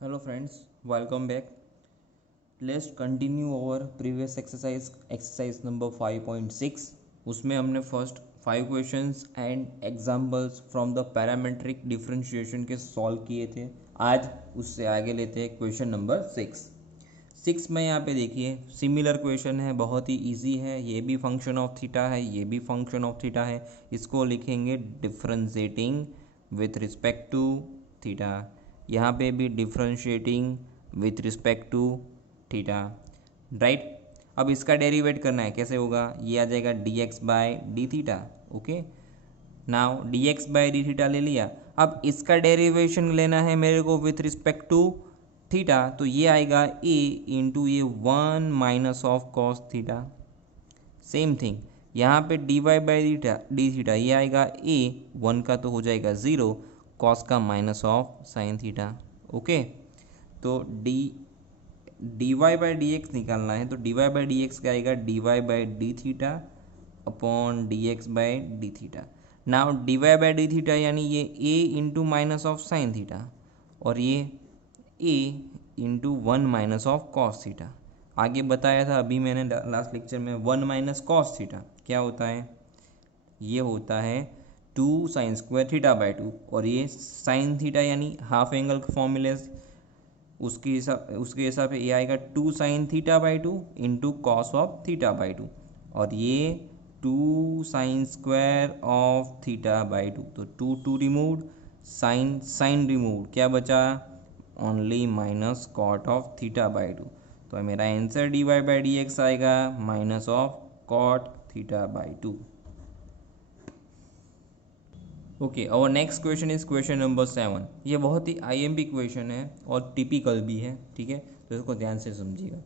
Hello friends, welcome back. Let's continue our previous exercise number 5.6. उसमें हमने first 5 questions and examples from the parametric differentiation के solve किए थे. आज उससे आगे लेते हैं क्वेश्चन नंबर 6 में. यहाँ पे देखिए सिमिलर क्वेश्चन है, बहुत ही इजी है. ये भी फंक्शन ऑफ थीटा है, ये भी फंक्शन ऑफ थीटा है. इसको लिखेंगे differentiating with respect to theta. यहाँ पे भी differentiating with respect to theta, right. अब इसका डेरिवेट करना है, कैसे होगा? ये आ जाएगा d x by d theta. Okay, now d x by d theta ले लिया. अब इसका डेरिवेशन लेना है मेरे को विथ रिस्पेक्ट टू थीटा, तो ये आएगा ए इंटू ये 1 of cos theta. Same thing यहाँ पे d Y by D theta, ये आएगा ए 1 का तो हो जाएगा 0, कॉस का minus of sine theta. Okay, तो D Y by D X निकालना है, तो D Y by D X क्या आएगा? D Y by D theta upon D x by D theta. Now D Y by D theta यानी ये A into minus of sine theta, और ये A into 1 of cos theta. आगे बताया था अभी मैंने लास्ट लेक्चर में, 1 कॉस थीटा क्या होता है? ये होता है 2 साइन स्क्वायर थीटा बाई 2, और ये साइन थीटा यानी हाफ एंगल का फॉर्मूला, उसके हिसाब से ये आएगा 2 sine theta by 2 into cos of theta by 2, और ये 2 sine square of theta by 2. तो 2 रिमूव्ड, साइन रिमूव्ड, क्या बचा? Only minus cot of theta by 2. तो मेरा answer D Y by D X आएगा minus of cot theta by 2. Okay, और next question is question number 7. ये बहुत ही IMP question है और टिपिकल भी है, ठीक है, तो इसको ध्यान से समझिएगा.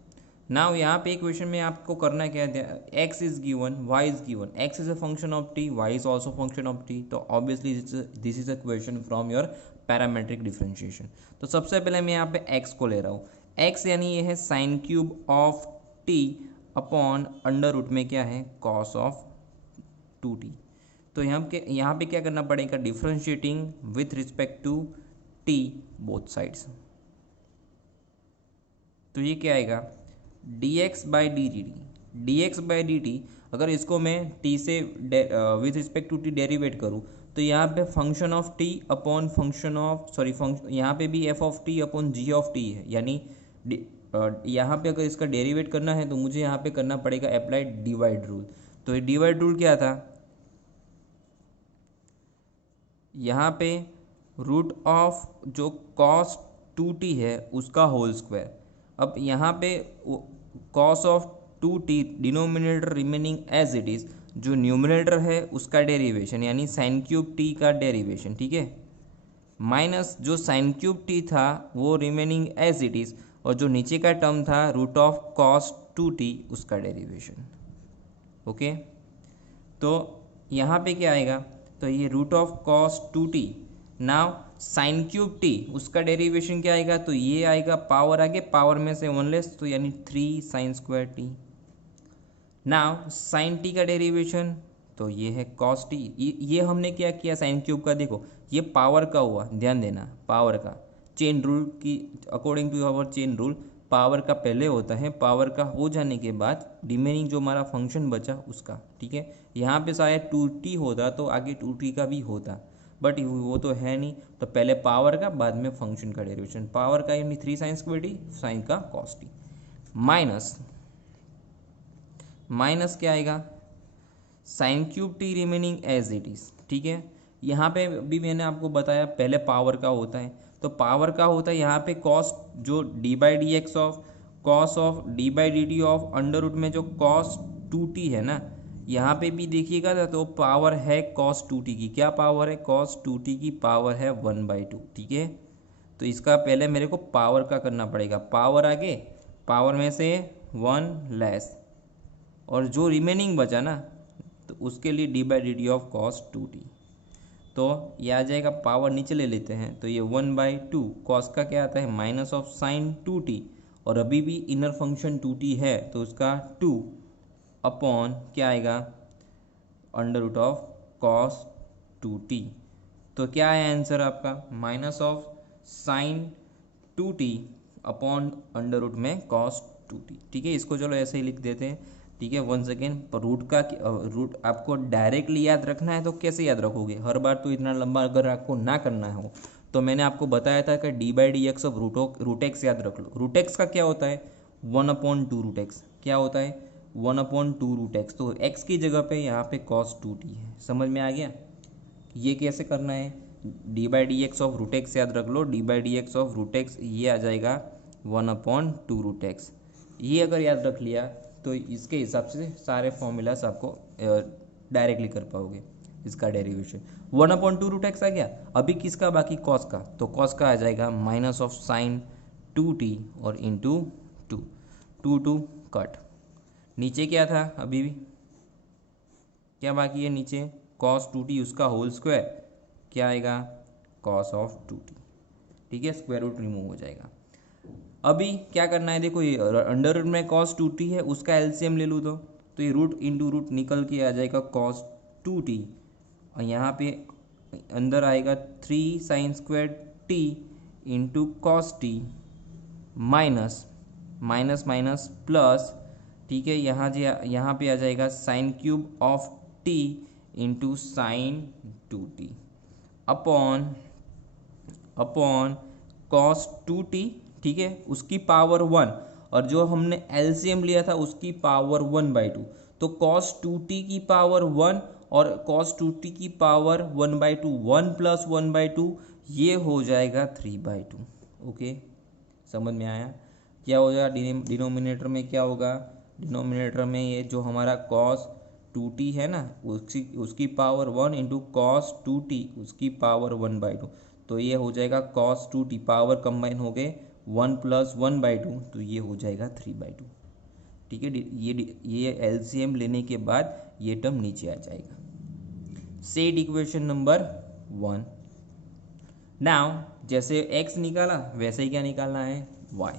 नाउ यहाँ पे क्वेश्चन में आपको करना क्या है? X is given, Y is given. X is a function of T, Y is also function of T. तो obviously this is a question from your parametric differentiation. तो सबसे पहले मैं यहाँ पे एक्स को ले रहा हूँ. एक्स यानी ये है sine cube of t upon under root में क्या है? Cos of 2t. तो यहाँ पे क्या करना पड़ेगा? Differentiating with respect to t both sides. तो ये क्या आएगा? D x by D t. D x by D t अगर इसको मैं टी से with respect to t derivate करूँ, तो यहाँ पे function of t upon function of यहाँ पे भी f of t upon ji of T है. यानी यहाँ पे अगर इसका डेरिवेट करना है तो मुझे यहाँ पे करना पड़ेगा अप्लाइड डिवाइड रूल. तो ये डिवाइड रूल क्या था? यहाँ पे रूट ऑफ जो कॉस 2t है उसका होल स्क्वायर. अब यहाँ पे cos of 2t denominator remaining as it is, जो न्यूमरेटर है उसका डेरिवेशन यानी साइन क्यूब टी का डेरिवेशन, ठीक है, माइनस जो साइन क्यूब टी था वो रिमेनिंग एज इट इज़, और जो नीचे का टर्म था रूट ऑफ कॉस 2t उसका डेरिवेशन. ओके, तो यहाँ पे क्या आएगा? तो ये root of cos 2t. Now sine cube t उसका डेरिवेशन क्या आएगा? तो ये आएगा पावर, आगे पावर में से 1 तो यानी 3 sine square T. Now sine T का डेरिवेशन तो ये है कॉस टी. ये हमने क्या किया? साइन क्यूब का देखो ये पावर का हुआ, ध्यान देना, पावर का चेन रूल की according to our chain rule power का पहले होता है, पावर का हो जाने के बाद रिमेनिंग जो हमारा फंक्शन बचा उसका, ठीक है. यहाँ पे शायद 2t होता तो आगे 2t का भी होता, बट वो तो है नहीं, तो पहले पावर का बाद में फंक्शन का डेरिवेशन. पावर का यानी 3 साइन स्क्वायर टी, साइन का कॉस टी, माइनस क्या आएगा? Sine cube t remaining as it is, ठीक है. यहाँ पे भी मैंने आपको बताया पहले पावर का होता है, तो पावर का होता है यहाँ पे कॉस जो d by D x of cos of d by D T of under root में जो कॉस 2t है ना, यहाँ पे भी देखिएगा तो पावर है cos 2t की. क्या पावर है? cos 2t की पावर है 1/2, ठीक है. तो इसका पहले मेरे को पावर का करना पड़ेगा, पावर आगे पावर में से 1 लेस, और जो रिमेनिंग बचा ना तो उसके लिए D by D T of cos 2t. तो ये आ जाएगा, पावर नीचे ले लेते हैं तो ये 1/2, कॉस का क्या आता है? माइनस ऑफ साइन 2t, और अभी भी इनर फंक्शन 2t है तो उसका 2 अपॉन क्या आएगा? Under root of cos 2t. तो क्या है आंसर आपका? Minus of sine two t upon under root में कॉस टू टी। ठीक है, इसको चलो ऐसे ही लिख देते हैं। ठीक है, वन सेकेंड। रूट का रूट आपको डायरेक्टली याद रखना है तो कैसे याद रखोगे? हर बार तो इतना लंबा अगर आपको ना करना हो तो मैंने आपको बताया था कि d by D x of root x याद रख लो। रूट एक्स का क्या होता है? 1/2 रूट एक्स। क्या होता है? 1/2 रूट एक्स। तो एक्स की जगह पे यहाँ पे कॉस टू टी है। समझ में आ गया? ये कैसे करना है? D by D x of root x याद रख लो। D by D x of root X ये आ जाएगा 1/2 रूट एक्स। ये अगर याद रख लिया तो इसके हिसाब से सारे फॉर्मूलास आपको डायरेक्टली कर पाओगे। इसका डेरिवेशन 1/2 रूट एक्स आ गया। अभी किसका बाकी? कॉस का। तो कॉस का आ जाएगा minus of sine two t और इंटू टू। Two cut. नीचे क्या था? अभी भी क्या बाकी है नीचे? कॉस टू टी, उसका होल स्क्वायर क्या आएगा? Cos of two T. ठीक है, स्क्वायर रूट रिमूव हो जाएगा। अभी क्या करना है? देखो ये अंडर रूट में कॉस टू टी है, उसका एलसीएम ले लूँ तो ये रूट इंटू रूट निकल के आ जाएगा कॉस टू टी, और यहाँ पे अंदर आएगा 3 sine square T into cos t minus minus minus plus. ठीक है, यहाँ पे आ जाएगा sign cube of T into sign two t upon cos two T. ठीक है, उसकी पावर 1, और जो हमने एलसीएम लिया था उसकी पावर 1/2। तो कॉस टू टी की पावर 1 और कॉस टू टी की पावर 1/2, 1 + 1/2 ये हो जाएगा 3/2। ओके, समझ में आया? क्या हो जाएगा डिनोमिनेटर में? क्या होगा डिनोमिनेटर में? ये जो हमारा कॉस टू टी है ना, उसकी power 1 into cos two T उसकी पावर 1/2। तो ये हो जाएगा cos two T, power combine हो गए 1 + 1/2, तो ये हो जाएगा 3/2। ठीक है, ये एलसीएम लेने के बाद ये टर्म नीचे आ जाएगा। Set equation number 1। नाउ जैसे x निकाला वैसे ही क्या निकालना है? y।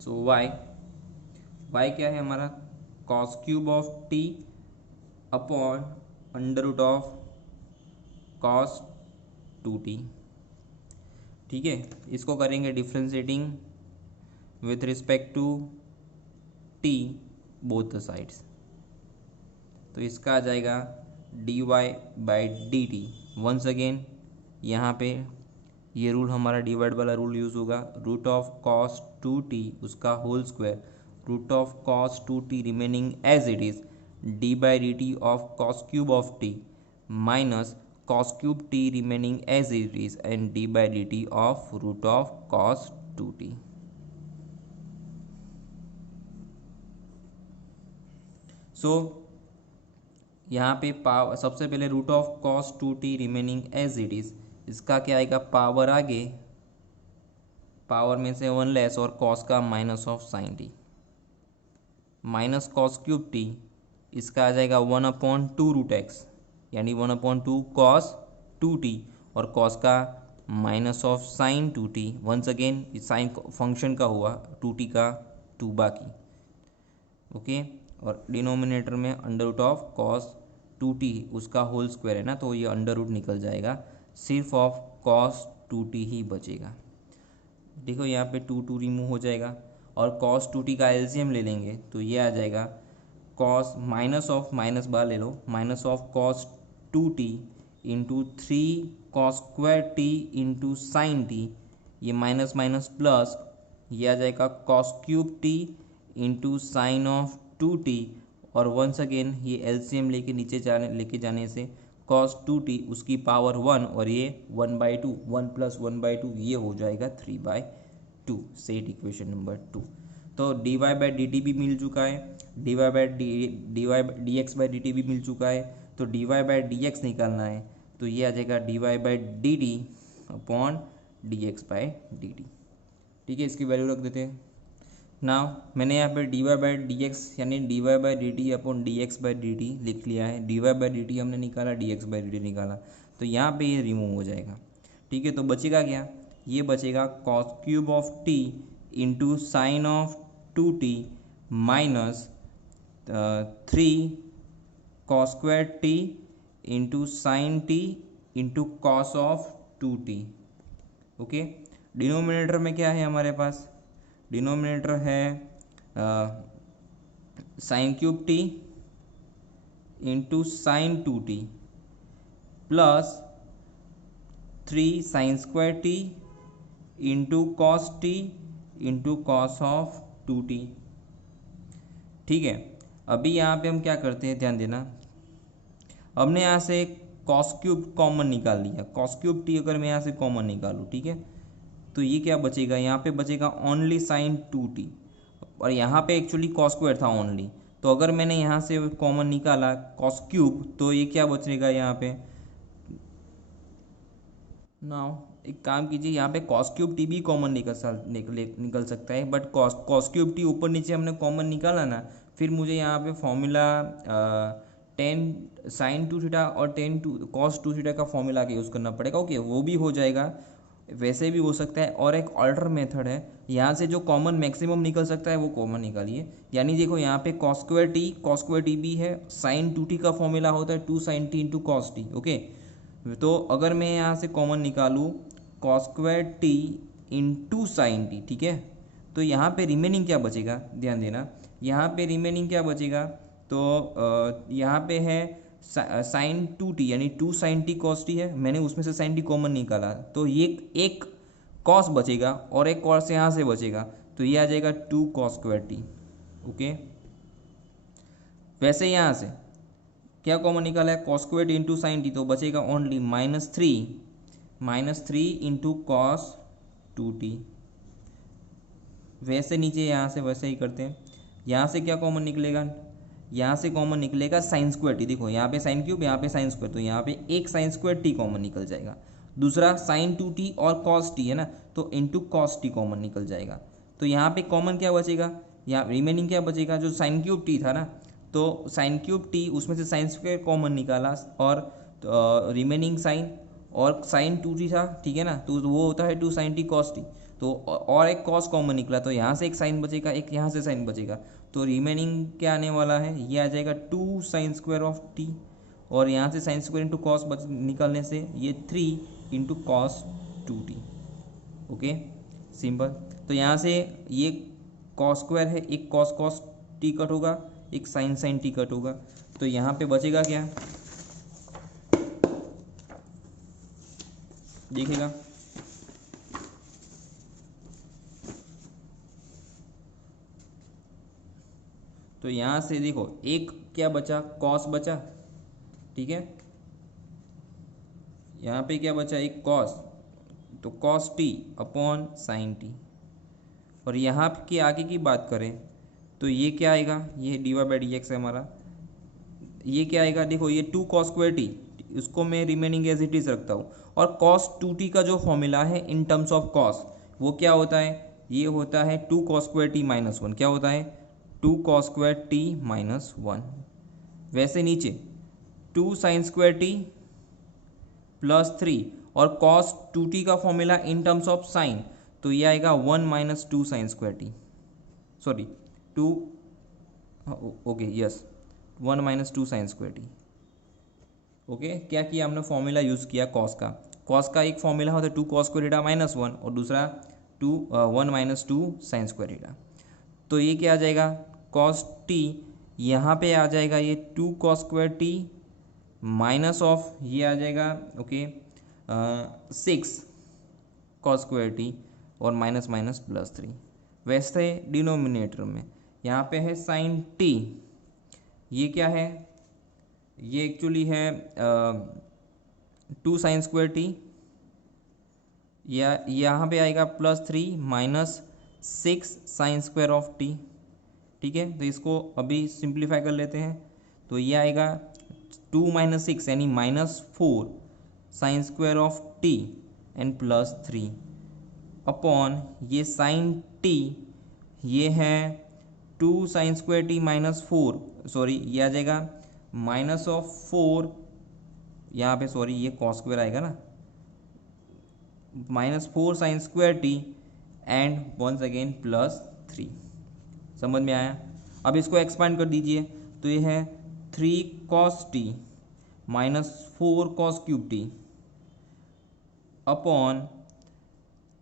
सो y क्या है हमारा? Cos cube of t upon under root of cos two T. ठीक है, इसको करेंगे differentiating with respect to t both the sides. तो इसका आ जाएगा dy by D T. Once again यहाँ पे ये रूल हमारा डिवाइड वाला रूल यूज़ होगा। Root of cos two T उसका whole square, root of cos two T remaining as it is, D by D T of cos cube of T minus cos cube t remaining as it is and d by dt of root of cos 2t। So यहाँ पे सबसे पहले root of cos 2t remaining as it is, इसका क्या आएगा? Power आगे, power में से 1 लेस और cos का minus of sign T minus cos cube T, इसका आ जाएगा 1/2 रूट एक्स यानी 1/2 cos 2t और cos का minus of sine 2t। Once again sine function का हुआ 2t का 2 बाकी। ओके, और डिनोमिनेटर में under root of cos 2t उसका होल स्क्वायर है ना, तो ये अंडर रूट निकल जाएगा, सिर्फ ऑफ cos 2t ही बचेगा। देखो यहाँ पे 2 रिमूव हो जाएगा और cos 2t का एलसीएम ले लेंगे तो ये आ जाएगा cos माइनस ऑफ माइनस बार ले लो, minus of cos 2t into 3 cos square T into sine T, ये माइनस माइनस प्लस, ये आ जाएगा cos cube T into sine of 2t, और वंस अगेन ये एलसीएम लेके जाने से cos 2t उसकी पावर 1 और ये 1/2, 1 + 1/2 ये हो जाएगा 3/2। Set equation number 2। तो dy बाई डी टी भी मिल चुका है, D x by D T भी मिल चुका है। तो dy बाई डी एक्स निकालना है तो ये आ जाएगा dy by D T upon D x by D T. ठीक है, इसकी वैल्यू रख देते हैं। नाउ मैंने यहाँ पर dy बाई डी एक्स यानी dy by D T upon D x by D T लिख लिया है। dy बाई डी टी हमने निकाला, D x by D T निकाला, तो यहाँ पे ये रिमूव हो जाएगा। ठीक है, तो बचेगा क्या? ये बचेगा cos cube of T into sine of 2t minus 3 cos square T into sine t into cos of 2t। Okay, denominator में क्या है हमारे पास? डिनोमिनेटर है sine cube T into sign 2t plus 3 sine square T into cos T into cos of 2t। ठीक है, अभी यहाँ पे हम क्या करते हैं, ध्यान देना। हमने यहाँ से कॉस क्यूब कॉमन निकाल लिया। कॉस क्यूब टी अगर मैं यहाँ से कॉमन निकालूँ, ठीक है, तो ये क्या बचेगा? यहाँ पे बचेगा ओनली साइन 2t, और यहाँ पे एक्चुअली कॉस स्क्वायर था ओनली। तो अगर मैंने यहाँ से कॉमन निकाला कॉस क्यूब, तो ये क्या बचेगा यहाँ पे? नाउ एक काम कीजिए, यहाँ पे कॉस क्यूब टी भी कॉमन निकल सकता है, बट कॉस क्यूब टी ऊपर नीचे हमने कॉमन निकाला ना, फिर मुझे यहाँ पे फॉर्मूला 10 साइन 2 थीटा और 10 कॉस 2 थीटा का फॉर्मूला के यूज़ करना पड़ेगा। ओके, वो भी हो जाएगा, वैसे भी हो सकता है। और एक ऑल्टर मेथड है, यहाँ से जो कॉमन मैक्सिमम निकल सकता है वो कॉमन निकालिए। यानी देखो यहाँ पे कॉस स्क्वायर टी भी है, साइन 2t का फॉर्मूला होता है 2 sine t into cos t. Okay, तो अगर मैं यहाँ से कॉमन निकालूँ cos square T into sine t, ठीक है, तो यहाँ पे रिमेनिंग क्या बचेगा? ध्यान देना, यहाँ पे रिमेनिंग क्या बचेगा? तो यहाँ पे है साइन 2t यानी 2 साइन टी कॉस टी है, मैंने उसमें से साइन टी कॉमन निकाला, तो ये एक कॉस बचेगा और एक कॉस यहाँ से बचेगा, तो ये आ जाएगा 2 कॉस स्क्वायर टी। ओके, वैसे यहाँ से क्या कॉमन निकाला है? Cos square T into sine T, तो बचेगा ओनली -3 इंटू कॉस 2t। वैसे नीचे यहाँ से वैसे ही करते हैं, यहाँ से क्या कॉमन निकलेगा? यहाँ से कॉमन निकलेगा साइन स्क्वायर टी। देखो यहाँ पे साइन क्यूब, यहाँ पे साइन स्क्वायर, तो यहाँ पे एक साइन स्क्वायर टी कॉमन निकल जाएगा। दूसरा साइन 2t और कॉस टी है ना, तो इंटू कॉस टी कॉमन निकल जाएगा। तो यहाँ पे कॉमन क्या बचेगा? यहाँ रिमेनिंग क्या बचेगा? जो साइन क्यूब टी था ना, तो साइन क्यूब टी उसमें से साइन स्क्वायर कॉमन निकाला, और रिमेनिंग साइन और साइन 2t था, ठीक है ना, तो वो होता है 2 साइन टी कॉस टी। तो और एक कॉस कॉमन निकला, तो यहाँ से एक साइन बचेगा, एक यहाँ से साइन बचेगा, तो रिमेनिंग क्या आने वाला है? ये आ जाएगा 2 साइन स्क्वायर ऑफ टी, और यहाँ से साइन स्क्वायर इंटू कॉस निकलने से ये 3 into cos 2t। Okay, simple. तो यहाँ से ये कॉस स्क्वायर है, एक कॉस कॉस टी कट होगा, एक साइन साइन टी कट होगा, तो यहाँ पे बचेगा क्या? देखिएगा, तो यहाँ से देखो एक क्या बचा? कॉस बचा, ठीक है, यहाँ पे क्या बचा? एक कॉस, तो cos T upon sine T. और यहाँ की आगे की बात करें तो ये क्या आएगा? ये d Y by D x है हमारा। ये क्या आएगा? देखो ये 2 कॉस स्क्वायर टी, उसको मैं रिमेनिंग एज इट इज़ रखता हूँ। और कॉस 2t का जो फॉर्मूला है इन टर्म्स ऑफ कॉस, वो क्या होता है? ये होता है 2 कॉस स्क्वायर टी माइनस 1। क्या होता है? 2 कॉस स्क्वायर टी माइनस 1। वैसे नीचे 2 साइन स्क्वायर टी प्लस 3, और कॉस 2t का formula in terms of sine, तो ये आएगा 1 minus 2 sine square T, sorry 2, okay yes, 1 minus 2 sine square T. Okay, क्या किया हमने? फॉर्मूला यूज़ किया कॉस का। कॉस का एक फॉर्मूला होता है 2 कॉस स्क्वायर थीटा माइनस 1, और दूसरा 1 माइनस 2 साइन स्क्वायर थीटा। तो ये क्या आ जाएगा? कॉस टी, यहाँ पे आ जाएगा ये 2 cos square T minus of ये आ जाएगा, ओके, 6 कॉस स्क्वायर टी, और माइनस माइनस प्लस 3। वैसे डिनोमिनेटर में यहाँ पे है साइन टी, ये क्या है? ये एक्चुअली है 2 साइन स्क्वायर टी, या यहाँ पे आएगा plus 3 minus 6 sign square of T. ठीक है, तो इसको अभी सिंप्लीफाई कर लेते हैं, तो ये आएगा 2 माइनस 6 यानी minus 4 sine square of T and plus 3 upon ये साइन टी, ये है 2 sine square T minus 4, sorry ये आ जाएगा माइनस ऑफ 4, यहाँ पे सॉरी ये कॉस स्क्वायर आएगा ना, minus 4 sine square t and once again plus 3। समझ में आया? अब इसको एक्सपांड कर दीजिए, तो ये है 3 cos t minus 4 cos³ upon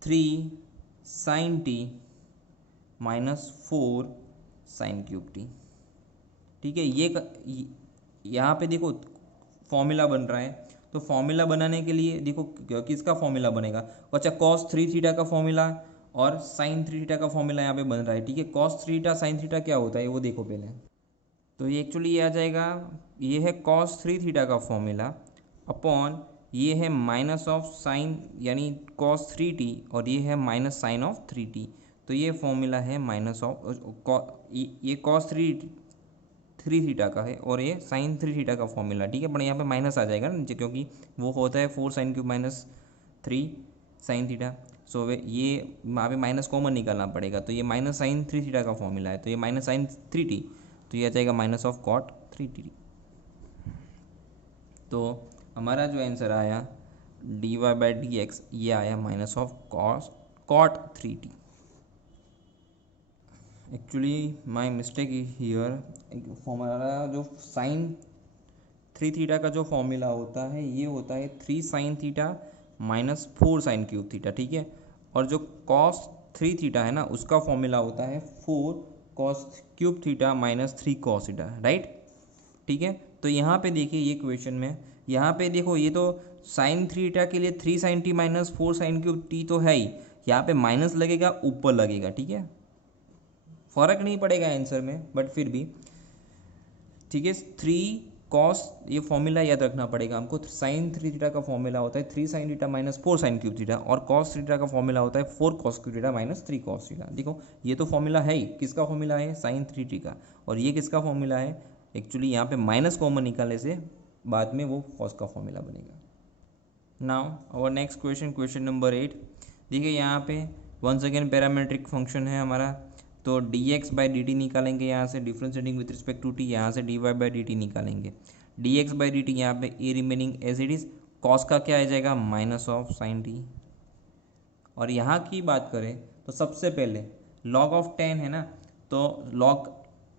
3 sin t minus 4 sin³t। ठीक है, यहाँ पे देखो फॉर्मूला बन रहा है, तो फॉर्मूला बनाने के लिए देखो किसका फॉर्मूला बनेगा, अच्छा cos3 का फॉर्मूला और sin3 का फॉर्मूला यहाँ पे बन रहा है। ठीक है, cos3 sin3 क्या होता है वो देखो पहले। तो ये एक्चुअली ये आ जाएगा, ये है cos3 का फॉर्मूला अपॉन ये है माइनस ऑफ साइन यानी cos3t और ये है माइनस साइन ऑफ 3t। तो ये फॉर्मूला है माइनस ऑफ ये cos3 का है और ये sin3 का फॉर्मूला। ठीक है, बट यहाँ पे माइनस आ जाएगा नीचे क्योंकि वो होता है 4 sin³ माइनस 3 sin थीटा। सो ये यहाँ पे माइनस कॉमन निकालना पड़ेगा, तो ये माइनस sin3 का फॉर्मूला है, तो ये माइनस sin3t, तो ये आ जाएगा माइनस ऑफ cot3t। तो हमारा जो आंसर आया dy/dx ये आया minus of cot3t। Actually my mistake here, हमारा जो sin3 का जो फॉर्मूला होता है ये होता है 3 sin माइनस 4 sin³। ठीक है, और जो cos3 है ना उसका फॉर्मूला होता है 4 cos³ माइनस 3 cos। राइट, ठीक है। तो यहाँ पे देखिए ये क्वेश्चन में, यहाँ पे देखो ये तो sin3 के लिए 3 sin t माइनस 4 sin³ तो है ही, यहाँ पे माइनस लगेगा ऊपर लगेगा। ठीक है, फर्क नहीं पड़ेगा आंसर में, बट फिर भी ठीक है। 3 cos, ये फॉर्मूला याद रखना पड़ेगा हमको। sin3 का फॉर्मूला होता है 3 sin माइनस 4 sin³ और cos3 का फॉर्मूला होता है 4 cos³ माइनस 3 cos। देखो ये तो फॉर्मूला है ही, किसका फॉर्मूला है sin3 का, और ये किसका फॉर्मूला है, एक्चुअली यहाँ पे माइनस कॉमन निकालने से बाद में वो cos का फॉर्मूला बनेगा। नाउ और नेक्स्ट क्वेश्चन, क्वेश्चन नंबर 8। देखिए यहाँ पे वंस अगेन पैरामेट्रिक फंक्शन है हमारा, तो dx/dt निकालेंगे यहाँ से, differentiating with respect to t, यहाँ से dy/dt निकालेंगे। dx/dt यहाँ पे a remaining as it is, cos का क्या आ जाएगा माइनस ऑफ sin t। और यहाँ की बात करें तो सबसे पहले log ऑफ 10 है ना, तो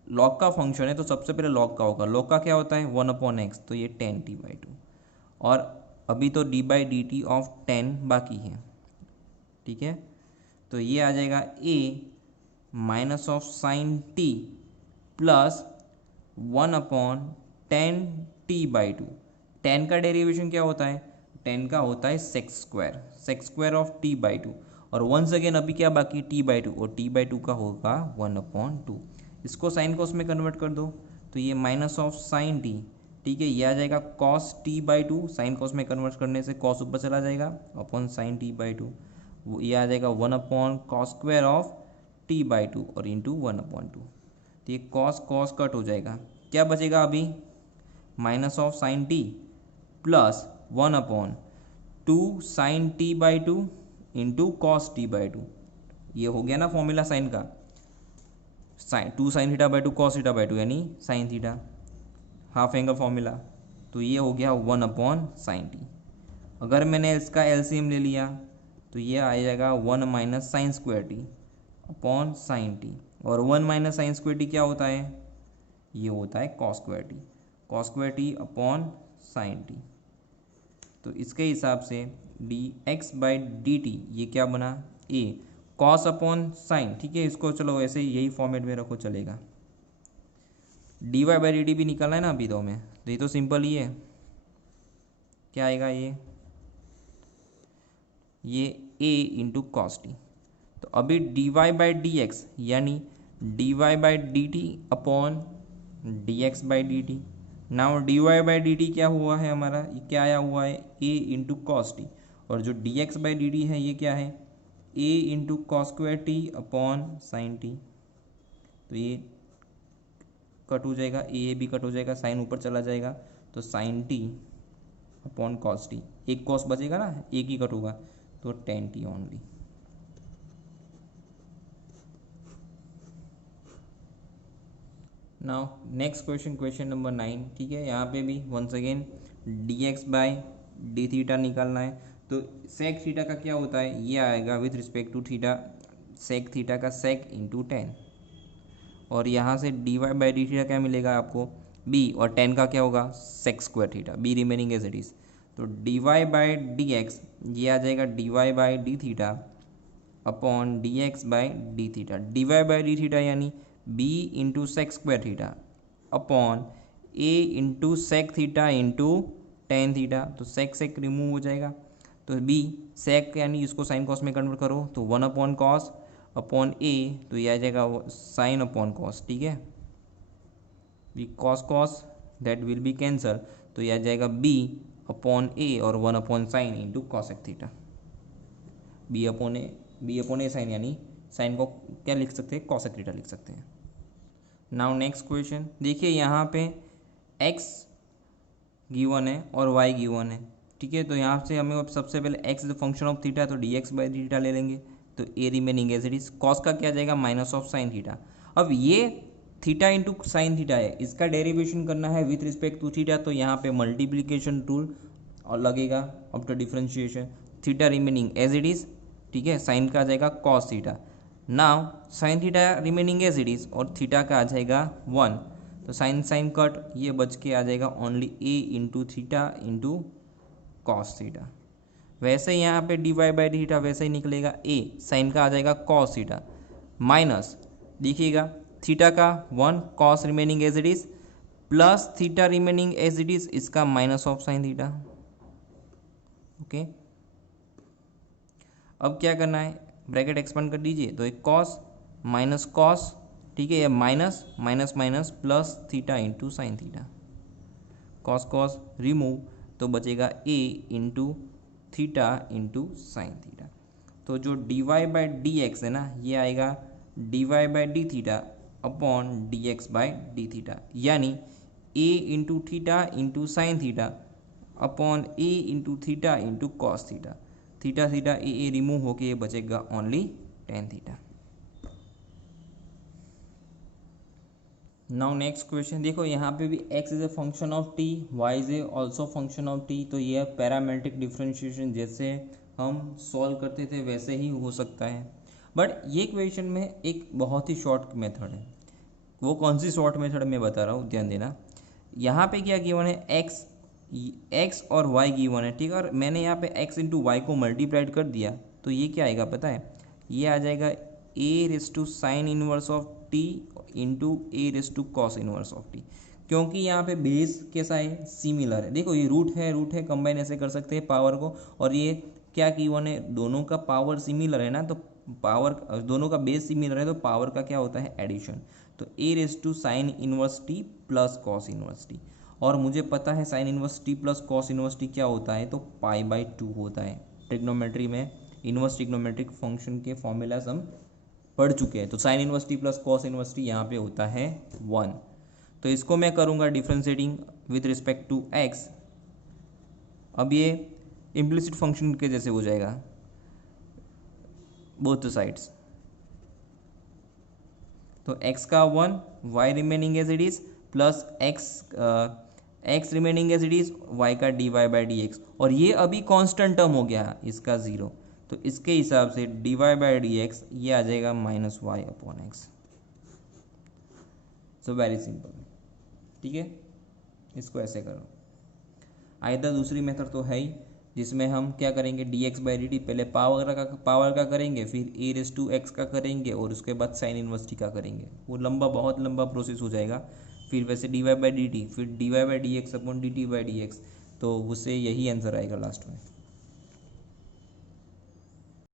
log का फंक्शन है तो सबसे पहले log का होगा। log का क्या होता है 1/x, तो ये 10t/2। और अभी तो d/dt ऑफ 10 बाकी है। ठीक है, तो ये आ जाएगा a minus of sine t plus 1/10t/2। 10 का डेरिवेशन क्या होता है, 10 का होता है सेक स्क्वायर ऑफ t/2। और वंस अगेन अभी क्या बाकी t/2, और t/2 का होगा 1/2। इसको साइन कॉस में कन्वर्ट कर दो, तो ये माइनस ऑफ साइन t। ठीक है, ये आ जाएगा cos t/2, साइन कॉस में कन्वर्ट करने से cos ऊपर चला जाएगा अपॉन साइन t/2, ये आ जाएगा 1/cos² ऑफ t/2 और इंटू 1/2। तो ये cos कट हो जाएगा, क्या बचेगा अभी minus of sine t plus 1/2 sine t/2 into cos t/2। ये हो गया ना फॉर्मूला साइन का, 2 sin θ/2 cos θ/2 यानी sine theta, half angle formula. तो ये हो गया 1/sin t। अगर मैंने इसका एलसीएम ले लिया तो ये आ जाएगा 1 minus sign square T upon sine T, और 1 माइनस साइन स्क्वायर टी क्या होता है, ये होता है cos square T upon sine T. तो इसके हिसाब से dx/dt ये क्या बना a cos अपॉन साइन। ठीक है, इसको चलो ऐसे यही फॉर्मेट में रखो चलेगा। dy/dt भी निकालना है ना अभी तो हमें, तो ये तो सिंपल ही है, क्या आएगा ये a इंटू कॉस टी। तो अभी dy/dx यानी dy/dt upon dx/dt। Now dy/dt क्या हुआ है हमारा, ये क्या आया हुआ है a इंटू कॉस टी, और जो dx/dt है ये क्या है a into cos square T upon sine T. तो ये कट हो जाएगा, ए भी कट हो जाएगा, साइन ऊपर चला जाएगा, तो sine t upon cos t, एक कॉस बचेगा ना, एक ही कट होगा, तो 10t only. Now next question, question number 9। ठीक है, यहाँ पे भी वंस अगेन dx/d निकालना है। तो सेक थीटा का क्या होता है, ये आएगा with respect to theta, sec theta का सेक इंटू 10, और यहाँ से D Y by D theta क्या मिलेगा आपको b, और tan का क्या होगा sec square theta, b remaining as it is. तो D Y by D x ये आ जाएगा D Y by D theta upon D x by D theta. D Y by D theta यानी b into sec square theta upon a into sec theta into tan theta. तो sec remove हो जाएगा, तो b सेक यानी इसको sine cos में convert करो तो 1 अपॉन कॉस अपॉन a, तो ये आ जाएगा साइन अपॉन कॉस, ठीक है। B cos cos that will be cancel, तो ये आ जाएगा b अपॉन a और 1 upon sine into cosec theta. b upon a sine यानी साइन को क्या लिख सकते हैं कॉसेक थीटा लिख सकते हैं। नाउ नेक्स्ट क्वेश्चन देखिए, यहाँ पे x गिवन है और y गिवन है, ठीक है। तो यहाँ से हमें सबसे पहले x is the function of theta, तो D x by D theta ले लेंगे, तो a remaining as it is. Cos का क्या जाएगा माइनस ऑफ साइन थीटा। अब ये थीटा इंटू साइन थीटा है, इसका डेरिवेशन करना है विथ रिस्पेक्ट टू थीटा, तो यहाँ पे मल्टीप्लीकेशन रूल और लगेगा after differentiation. Theta remaining as it is, ठीक है। साइन का आ जाएगा cos theta. Now sine theta remaining as it is और थीटा का आ जाएगा 1, तो साइन साइन कट, ये बच के आ जाएगा only a into theta into cos theta. वैसे यहाँ पे डी वाई बाई थीटा वैसे ही निकलेगा, a साइन का आ जाएगा कॉस थीटा माइनस देखिएगा थीटा का 1 cos remaining as it is plus theta remaining as it is, इसका minus of sine theta, okay. अब क्या करना है, ब्रैकेट एक्सपेंड कर दीजिए, तो एक कॉस, ठीक है, ये minus minus minus plus theta into sine theta, cos remove, तो बचेगा a into theta into sine theta. तो जो d Y by D x है ना, ये आएगा D Y by D theta upon D x by D theta, यानी a into theta into sine theta upon a into theta into cos theta. Theta theta a remove होके ये बचेगा only tan theta. Now next question देखो, यहाँ पे भी x is a function of t, y is a also function of t, तो ये parametric differentiation जैसे हम सॉल्व करते थे वैसे ही हो सकता है। बट ये क्वेश्चन में एक बहुत ही शॉर्ट मेथड है, वो कौन सी शॉर्ट मेथड मैं बता रहा हूँ, ध्यान देना। यहाँ पे क्या गिवन है, x और y गिवन है, ठीक है, और मैंने यहाँ पे x इंटू वाई को मल्टीप्लाइड कर दिया, तो ये क्या आएगा पता है, ये आ जाएगा a raise to sine inverse of t into a raise to cos inverse of t, क्योंकि यहाँ पे बेस कैसा है सिमिलर है। देखो ये रूट है कंबाइन ऐसे कर सकते हैं पावर को, और ये क्या गिवन है, दोनों का पावर सिमिलर है ना, तो पावर दोनों का बेस सिमिलर है, तो पावर का क्या होता है एडिशन। तो a raise to sine inverse t plus cos inverse t, और मुझे पता है sine inverse t plus cos inverse t क्या होता है, तो पाई बाई 2 होता है। ट्रिग्नोमेट्री में इनवर्स ट्रिग्नोमेट्रिक फंक्शन के फॉर्मूलाज हम पढ़ चुके हैं, तो sine inverse t plus cos inverse t यहाँ पे होता है 1। तो इसको मैं करूँगा differentiating with respect to x। अब ये इम्प्लिसिट फंक्शन के जैसे हो जाएगा बोथ साइड्स, तो x का 1 y remaining as it is plus x remaining as it is y का d Y by D x, और ये अभी कांस्टेंट टर्म हो गया इसका 0, तो इसके हिसाब से D Y by D x ये आ जाएगा minus y upon x. So very simple, ठीक है, इसको ऐसे करो। आइदर दूसरी मेथड तो है ही, जिसमें हम क्या करेंगे D x by D T, पहले पावर का करेंगे, फिर ए रेस टू एक्स का करेंगे, और उसके बाद साइन इनवर्स टी का करेंगे। वो बहुत लंबा प्रोसेस हो जाएगा। फिर वैसे D Y by D T, फिर D Y by D X upon D T by D X, तो उससे यही आंसर आएगा लास्ट में।